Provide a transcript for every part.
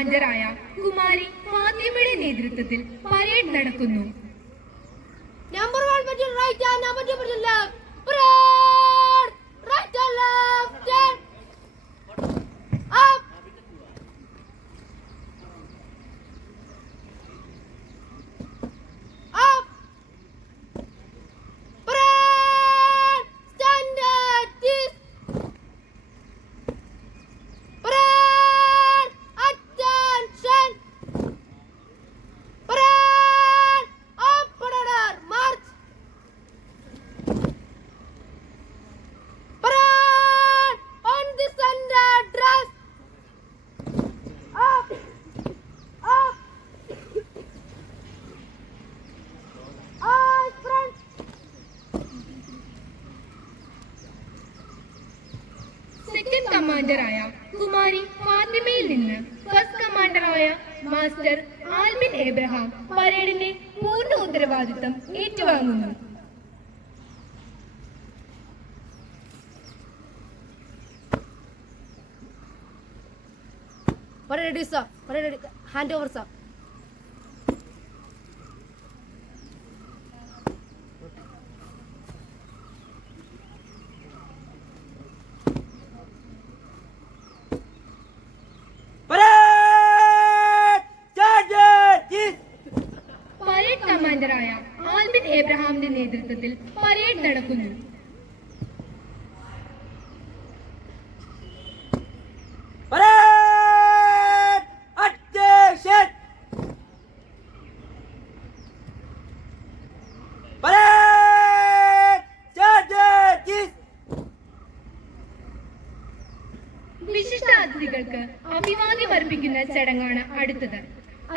കമാൻഡറായ കുമാരി ഫാത്തിമയുടെ നേതൃത്വത്തിൽ പരേഡ് നടക്കുന്നു. Number 1 platoon right and number 2 platoon left. Parade! Right and left. Turn. Up. Up. Parade! Standard. This. Parade! Attention. Parade! Up order. March. Parade! On the center. Dress. Up. Up. Eyes front. Second കമാൻഡറായ കുമാരി ഫാത്തിമയിൽ നിന്ന് first കമാൻഡറായ master Albin Abraham പരേഡിന്റെ പൂർണ്ണ ഉത്തരവാദിത്തം ഏറ്റുവാങ്ങുന്നു. Parade ready, sir. Parade ready. Hand over, sir. Parade കമാൻഡറായ ആൽബിൻ എബ്രഹാമിന്റെ നേതൃത്വത്തിൽ പരേഡ് നടക്കുന്നു. വിശിഷ്ടാതിഥികൾക്ക് അഭിവാദ്യം അർപ്പിക്കുന്ന ചടങ്ങാണ് അടുത്തത്.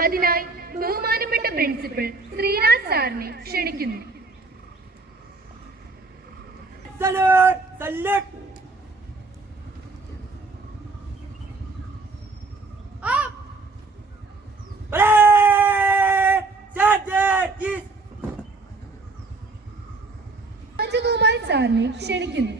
അതിനായി ബഹുമാനപ്പെട്ട പ്രിൻസിപ്പൽ ശ്രീരാജ് സാറിനെ ക്ഷണിക്കുന്നു. രാജഗോപാൽ സാറിനെ ക്ഷണിക്കുന്നു.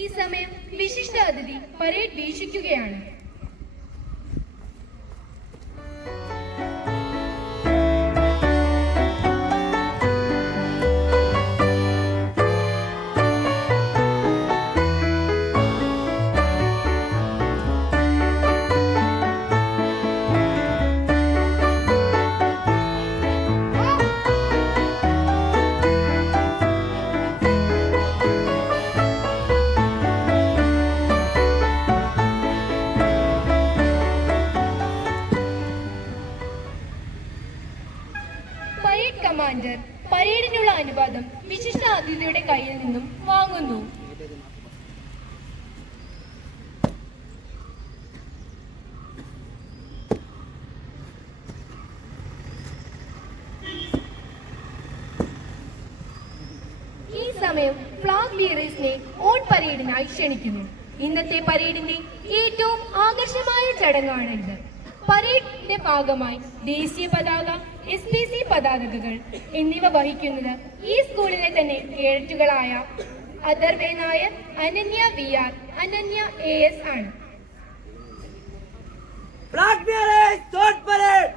ഈ സമയം വിശിഷ്ടാതിഥി പരേഡ് വീക്ഷിക്കുകയാണ്. പരേഡ് കമാൻഡർ പരേഡിനുള്ള അനുവാദം വിശിഷ്ട അതിഥിയുടെ കയ്യിൽ നിന്നും വാങ്ങുന്നു. ഈ സമയം ഫ്ലാഗ് ബിയറേഴ്സിനെ ഓൺ പരേഡിനായി ക്ഷണിക്കുന്നു. ഇന്നത്തെ പരേഡിന്റെ ഏറ്റവും ആകർഷകമായ ചടങ്ങാണ് ഇത്. പരേഡിന്റെ ഭാഗമായി ദേശീയ പതാക SPC പതാകകൾ എന്നിവ വഹിക്കുന്നത് ഈ സ്കൂളിലെ തന്നെ കേഡറ്റുകളായ അഥർവേ നായർ, അനന്യ VR, അനന്യ AS ആണ്. Flag bearers, sword parade!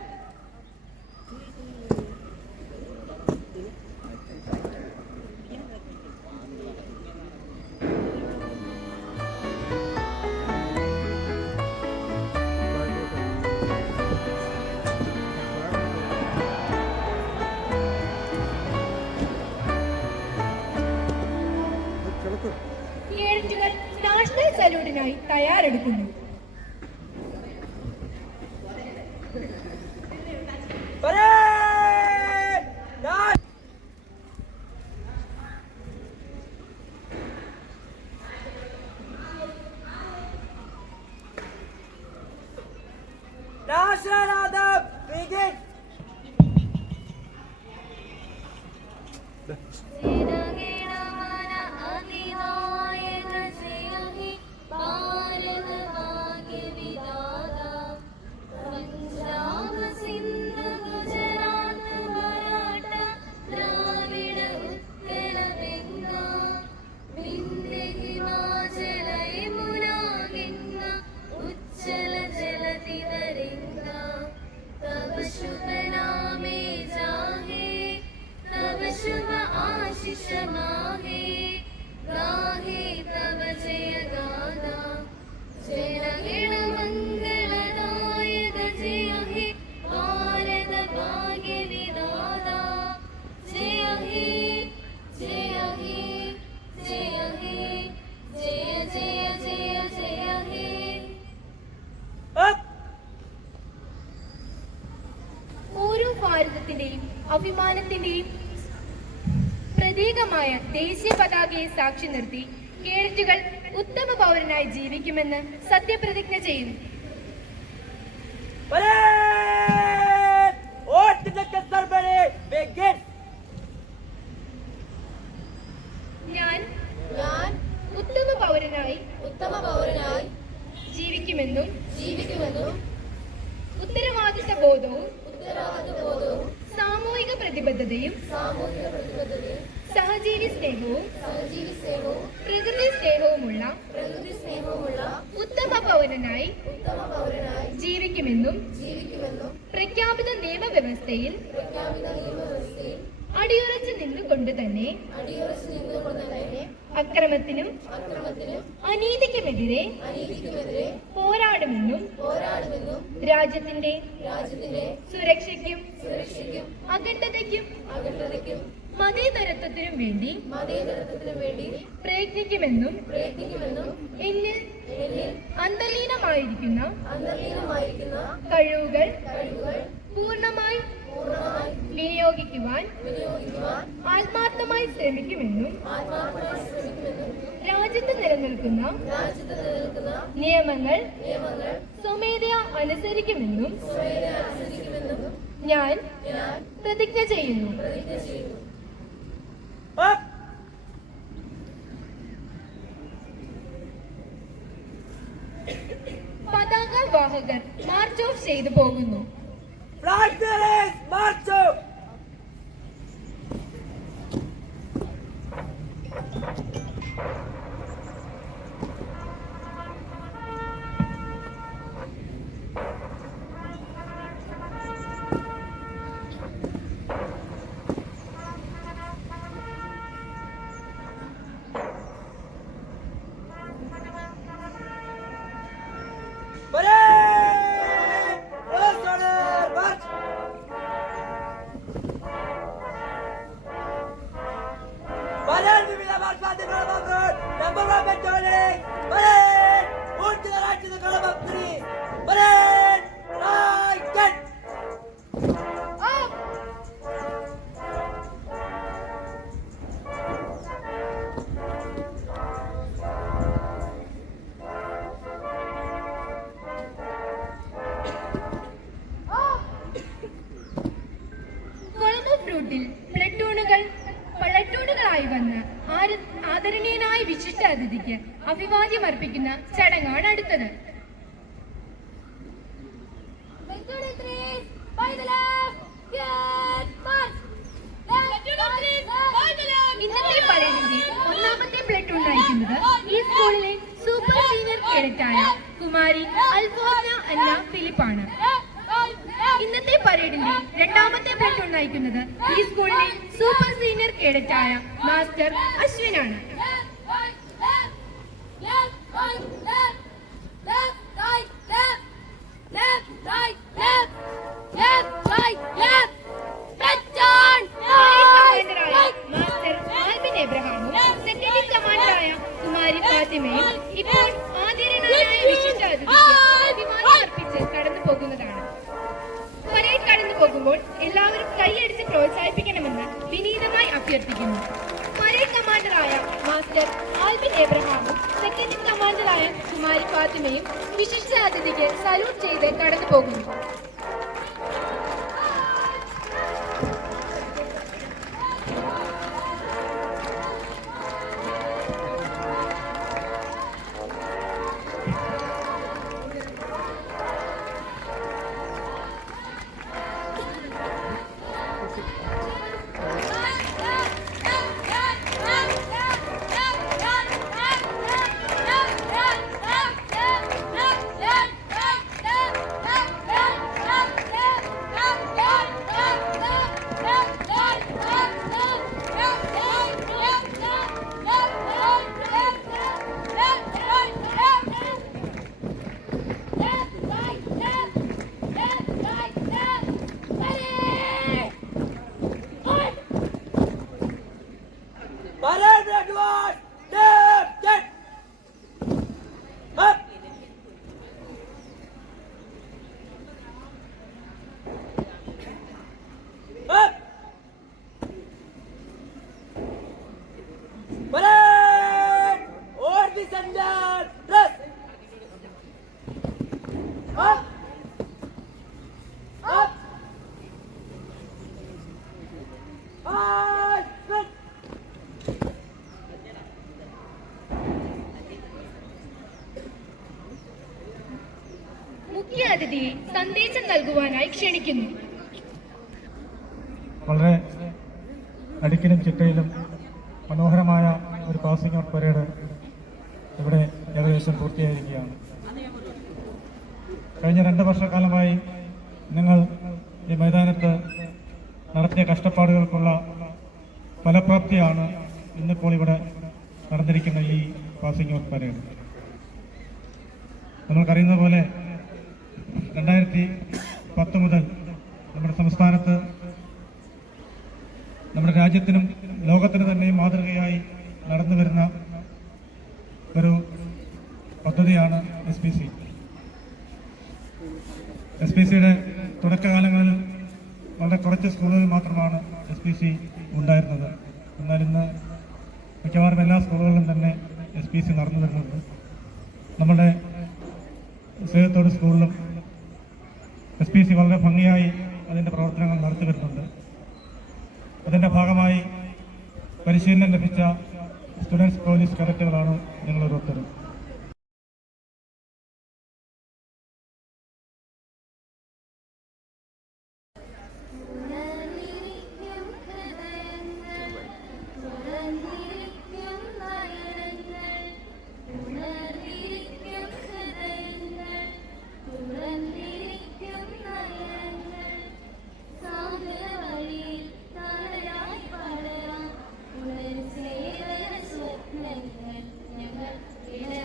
കേഡറ്റുകൾ നാഷണൽ സല്യൂട്ടിനായി തയ്യാറെടുക്കുന്നു. Parade! National anthem, begin! ഓരോ ഭാരതത്തിന്റെയും അഭിമാനത്തിന്റെയും പ്രതീകമായ ദേശീയ പതാകയെ സാക്ഷി നിർത്തി കേഡറ്റുകൾ ഉത്തമ പൗരനായി ജീവിക്കുമെന്ന് സത്യപ്രതിജ്ഞ ചെയ്യുന്നു. Parade! Oath to the ceremony, begin! ഞാൻ ഞാൻ ഉത്തമ പൗരനായി ഉത്തമ പൗരനായി ജീവിക്കുമെന്നും ജീവിക്കുമെന്നും ഉത്തരവാദിത്ത ബോധവും ഉത്തരവാദിത്വബോധവും സാമൂഹിക പ്രതിബദ്ധതയും സാമൂഹിക പ്രതിബദ്ധതയും സഹജീവി സ്നേഹവും സഹജീവി സ്നേഹവും പ്രകൃതി സ്നേഹവുമുള്ള പ്രകൃതി സ്നേഹവുമുള്ള ഉത്തമ പൗരനായി ഉത്തമ പൗരനായി ജീവിക്കുമെന്നും ജീവിക്കുമെന്നും പ്രഖ്യാപിത നിയമവ്യവസ്ഥയിൽ പ്രഖ്യാപിത നിയമവ്യവസ്ഥയിൽ അടിയുറച്ചു നിന്നുകൊണ്ട് തന്നെ അടിയുറച്ചു നിന്നുകൊണ്ട് തന്നെ അക്രമത്തിനും അക്രമത്തിനും അനീതിക്കുമെതിരെ അനീതിക്കുമെതിരെ പോരാടുമെന്നും പോരാടുമെന്നും രാജ്യത്തിന്റെ രാജ്യത്തിന്റെ സുരക്ഷയ്ക്കും സുരക്ഷയ്ക്കും അഖണ്ഡതയ്ക്കും അഖണ്ഡതയ്ക്കും മതേതരത്വത്തിനും വേണ്ടി മതേതരത്വത്തിനും വേണ്ടി പ്രയത്നിക്കുമെന്നും പ്രയത്നിക്കുമെന്നും എന്നിൽ അന്തർലീനമായിരിക്കുന്ന അന്തർലീനമായിരിക്കുന്ന കഴിവുകൾ കഴിവുകൾ പൂർണ്ണമായി പൂർണ്ണമായി വിനിയോഗിക്കുവാൻ വിനിയോഗിക്കുവാൻ ആത്മാർത്ഥമായി ശ്രമിക്കുമെന്നും ആത്മാർത്ഥമായി ശ്രമിക്കുമെന്നും രാജ്യത്ത് നിലനിൽക്കുന്ന രാജ്യത്ത് നിലനിൽക്കുന്ന നിയമങ്ങൾ നിയമങ്ങൾ സ്വമേധയാ അനുസരിക്കുമെന്നും സ്വയം അനുസരിക്കുമെന്നും ഞാൻ ഞാൻ പ്രതിജ്ഞ ചെയ്യുന്നു. പ്രതിജ്ഞ ചെയ്യുന്നു. Up! പതാക വാഹകർ മാർച്ച് ഓഫ് ചെയ്തു പോകുന്നു. Flag bearers, march up! Parade! First order, march! Parade, we will have our party column of road. Number 1 battalion. Parade! Move to the right to the column of 3. Parade! Right, get! Up! Colombo ഫ്രൂട്ടിൽ പ്ലട്ടൂണുകളായി വന്ന് ആദരണീയനായ വിശിഷ്ട അതിഥിക്ക് അഭിവാദ്യം അർപ്പിക്കുന്ന ചടങ്ങാണ് അടുത്തത്. Victory 3 by the left. ഇന്നത്തെ പരേഡിന്റെ ഒന്നാമത്തെ blood ഉണ്ടായിരിക്കുന്നത് ഈ സ്കൂളിലെ സൂപ്പർ സീനിയർ കേഡറ്റായ കുമാരി അൽഫോസ അന്ന ഫിലിപ്പാണ്. ഇന്നത്തെ പരേഡിന്റെ രണ്ടാമത്തെ ബ്ലഡ് ഉണ്ടായിരിക്കുന്നത് ഈ സ്കൂളിലെ സൂപ്പർ സീനിയർ കേഡറ്റായ മാസ്റ്റർ അശ്വിനാണ്. മാസ്റ്റർ ആൽബിൻ എബ്രഹാമും സെക്കൻഡ് കമാൻഡറായ കുമാരി ഫാത്തിമയും ഇപ്പോൾ ആദരണീയനായ വിശിഷ്ടാതിഥിക്ക് അഭിവാദ്യം അർപ്പിച്ച് കടന്നു പോകുന്നതാണ്. പരേഡ് കടന്നു പോകുമ്പോൾ എല്ലാവരും കൈയടിച്ച് പ്രോത്സാഹിപ്പിക്കണമെന്ന് വിനീതമായി അഭ്യർത്ഥിക്കുന്നു. പരേഡ് കമാൻഡറായ മാസ്റ്റർ ആൽബിൻ എബ്രഹാമും സെക്കൻഡ് കമാൻഡറായ കുമാരി ഫാത്തിമയും വിശിഷ്ടാതിഥിക്ക് സല്യൂട്ട് ചെയ്ത് കടന്നു പോകുന്നു. Parade advance! Left, get! Up! Up! Parade! Over the center! Press! Up! Up! High! Press! മുഖ്യ അതിഥിയെ സന്ദേശം നൽകുവാനായി ക്ഷണിക്കുന്നു. വളരെ അടുക്കിലും ചിട്ടയിലും മനോഹരമായ ഒരു പാസിംഗ് ഔട്ട് പരേഡ് ഇവിടെ ഏകദേശം പൂർത്തിയായിരിക്കുകയാണ്. കഴിഞ്ഞ 2 വർഷക്കാലമായി നിങ്ങൾ ഈ മൈതാനത്ത് നടത്തിയ കഷ്ടപ്പാടുകൾക്കുള്ള ഫലപ്രാപ്തിയാണ് ഇന്നിപ്പോൾ ഇവിടെ നടന്നിരിക്കുന്ന ഈ പാസിംഗ് ഔട്ട് പരേഡ്. നമ്മൾക്കറിയുന്ന പോലെ 2010 മുതൽ നമ്മുടെ സംസ്ഥാനത്ത് നമ്മുടെ രാജ്യത്തിനും ലോകത്തിന് തന്നെയും മാതൃകയായി നടന്നു വരുന്ന ഒരു പദ്ധതിയാണ് SPC. SPCയുടെ തുടക്കകാലങ്ങളിൽ വളരെ കുറച്ച് സ്കൂളുകളിൽ മാത്രമാണ് SPC ഉണ്ടായിരുന്നത്. എന്നാൽ ഇന്ന് മിക്കവാറും എല്ലാ സ്കൂളുകളിലും തന്നെ SPC നടന്നു വരുന്നുണ്ട്. നമ്മുടെ സേവത്തോട് സ്കൂളിലും SPC വളരെ ഭംഗിയായി അതിൻ്റെ പ്രവർത്തനങ്ങൾ നടത്തി വരുന്നുണ്ട്. അതിൻ്റെ ഭാഗമായി പരിശീലനം ലഭിച്ച സ്റ്റുഡൻസ് പോലീസ് കേഡറ്റുകളാണ് നിങ്ങൾ ഓരോരുത്തരും. ഞങ്ങൾ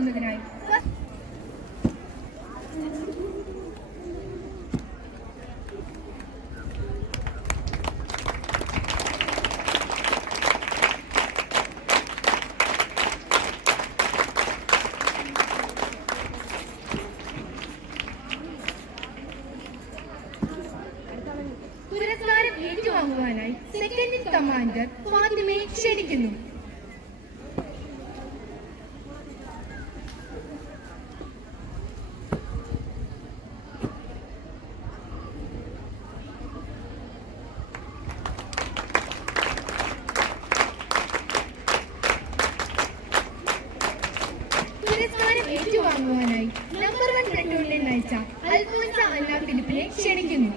വാങ്ങുന്നതിനായി പുരസ്കാരം ഏറ്റുവാങ്ങുവാനായി സെക്കൻഡ് ഇൻ കമാൻഡർ ഫാത്തിമയെ ക്ഷണിക്കുന്നു. പുരസ്കാരം ഏറ്റുവാങ്ങുവാനായി നമ്പർ 1 പ്ലറ്റൂണിനെ നയിച്ച അൽഫോൻസ അന്ന ഫിലിപ്പിനെ ക്ഷണിക്കുന്നു.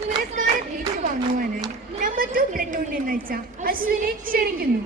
പുരസ്കാരം ഏറ്റുവാങ്ങുവാനായി നമ്പർ 2 പ്ലറ്റൂണിനെ നയിച്ച അശ്വിനെ ക്ഷണിക്കുന്നു.